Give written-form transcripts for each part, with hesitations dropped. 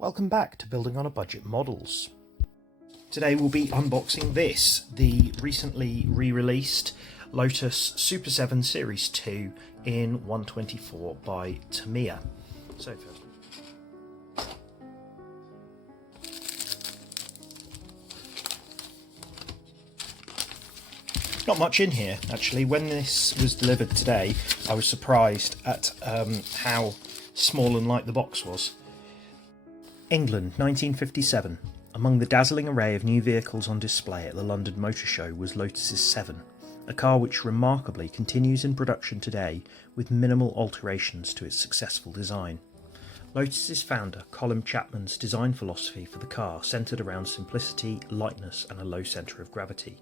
Welcome back to Building on a Budget Models. Today we'll be unboxing this, the recently re-released Lotus Super 7 Series 2 in 124 by Tamiya. So first, not much in here actually. When this was delivered today, I was surprised at how small and light the box was. England, 1957. Among the dazzling array of new vehicles on display at the London Motor Show was Lotus's Seven, a car which remarkably continues in production today with minimal alterations to its successful design. Lotus's founder, Colin Chapman's design philosophy for the car centred around simplicity, lightness and a low centre of gravity,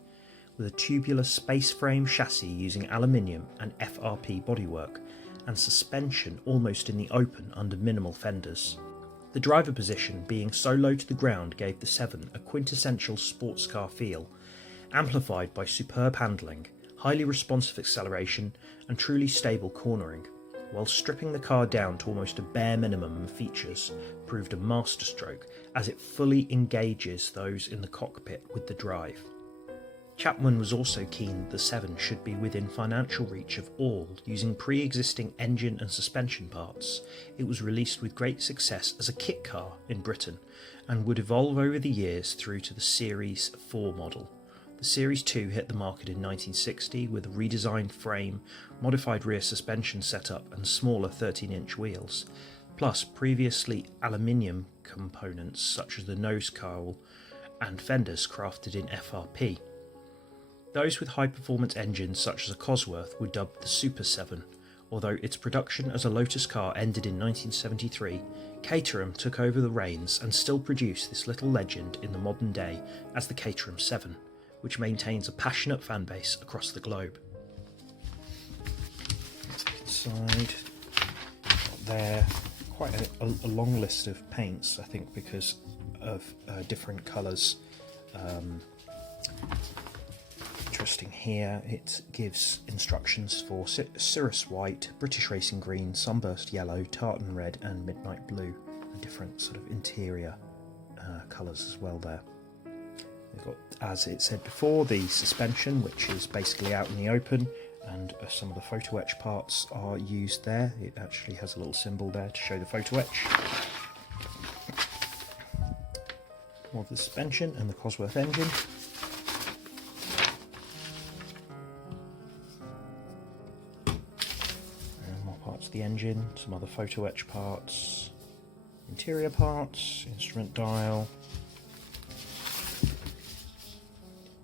with a tubular space frame chassis using aluminium and FRP bodywork, and suspension almost in the open under minimal fenders. The driver position being so low to the ground gave the Seven a quintessential sports car feel, amplified by superb handling, highly responsive acceleration and truly stable cornering, while stripping the car down to almost a bare minimum of features proved a masterstroke as it fully engages those in the cockpit with the drive. Chapman was also keen the Seven should be within financial reach of all using pre-existing engine and suspension parts. It was released with great success as a kit car in Britain and would evolve over the years through to the Series 4 model. The Series 2 hit the market in 1960 with a redesigned frame, modified rear suspension setup and smaller 13-inch wheels, plus previously aluminium components such as the nose cowl and fenders crafted in FRP. Those with high-performance engines such as a Cosworth were dubbed the Super 7. Although its production as a Lotus car ended in 1973, Caterham took over the reins and still produce this little legend in the modern day as the Caterham 7, which maintains a passionate fan base across the globe. Inside, got there quite a long list of paints, I think because of different colours. Interesting here, it gives instructions for Cirrus White, British Racing Green, Sunburst Yellow, Tartan Red and Midnight Blue, and different sort of interior colours as well there. We've got, as it said before, the suspension, which is basically out in the open, and some of the photo etch parts are used there. It actually has a little symbol there to show the photo etch. More of the suspension and the Cosworth engine. Parts of the engine, some other photo etch parts, interior parts, instrument dial,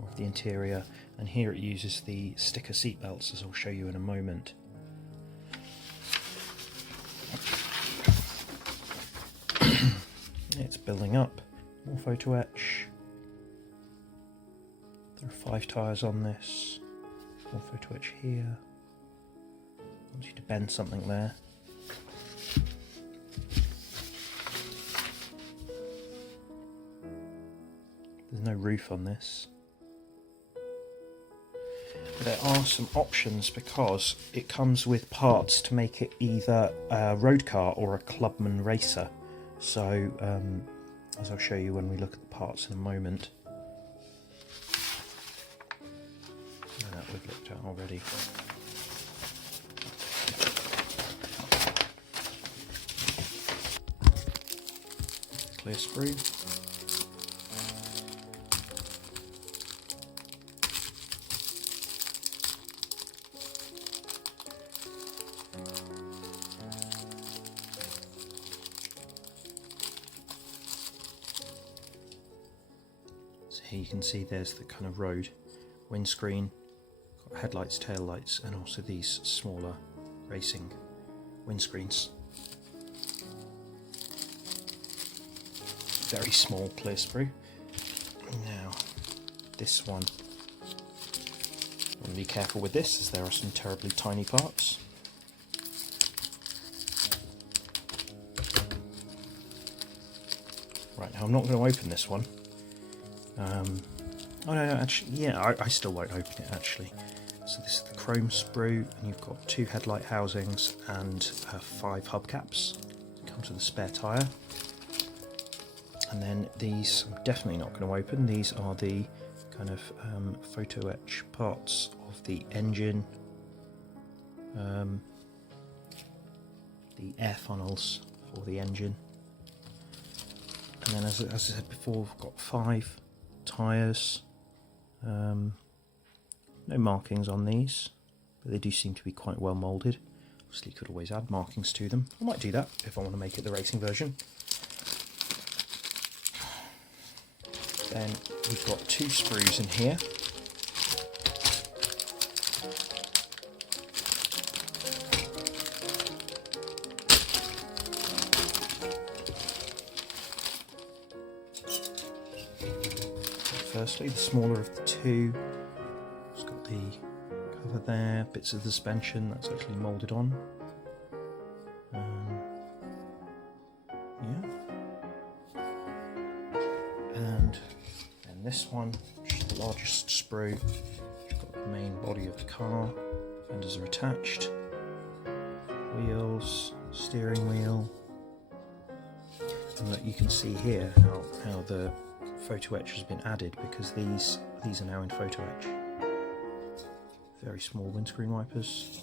more of the interior, and here it uses the sticker seat belts as I'll show you in a moment. It's building up, more photo etch. There are 5 tyres on this, more photo etch here. I want you to bend something there. There's no roof on this. But there are some options because it comes with parts to make it either a road car or a clubman racer. So, as I'll show you when we look at the parts in a moment. That we've looked at already. Clear screw. So here you can see there's the kind of road windscreen, got headlights, tail lights, and also these smaller racing windscreens. Very small clear sprue. Now, this one, I'm going to be careful with this as there are some terribly tiny parts. Right, now I'm not going to open this one. Oh no, actually, yeah, I still won't open it actually. So this is the chrome sprue, and you've got 2 headlight housings and 5 hubcaps. It comes with a spare tyre. And then these I'm definitely not going to open. These are the kind of photo etch parts of the engine, the air funnels for the engine. And then as I said before, we've got 5 tyres. No markings on these, but they do seem to be quite well moulded. Obviously you could always add markings to them. I might do that if I want to make it the racing version. Then we've got 2 sprues in here. Firstly, the smaller of the 2. It's got the cover there, bits of the suspension that's actually moulded on. Yeah. And then this one, which is the largest sprue, which has got the main body of the car. Fenders are attached. Wheels, steering wheel. And look, you can see here how the photo etch has been added, because these are now in photo etch. Very small windscreen wipers.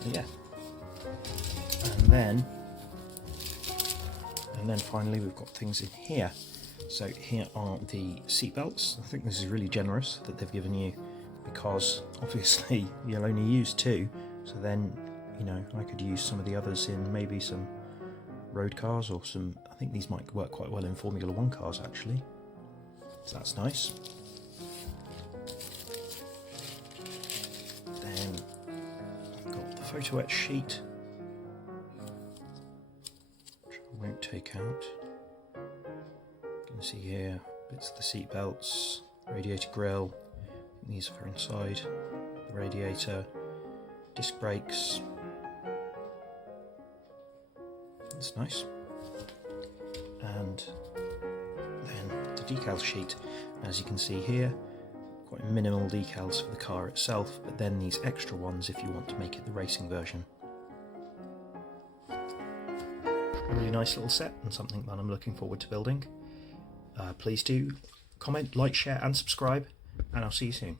So yeah, and then finally we've got things in here. So here are the seat belts. I think this is really generous that they've given you, because obviously you'll only use 2. So then, you know, I could use some of the others in maybe some road cars, or some, I think these might work quite well in Formula 1 cars actually. So that's nice. Then I've got the photo etch sheet, which I won't take out. You can see here bits of the seat belts, radiator grille. These are for inside the radiator. Disc brakes. That's nice. And then the decal sheet. As you can see here, quite minimal decals for the car itself, but then these extra ones if you want to make it the racing version. A really nice little set, and something that I'm looking forward to building. Please do comment, like, share and subscribe, and I'll see you soon.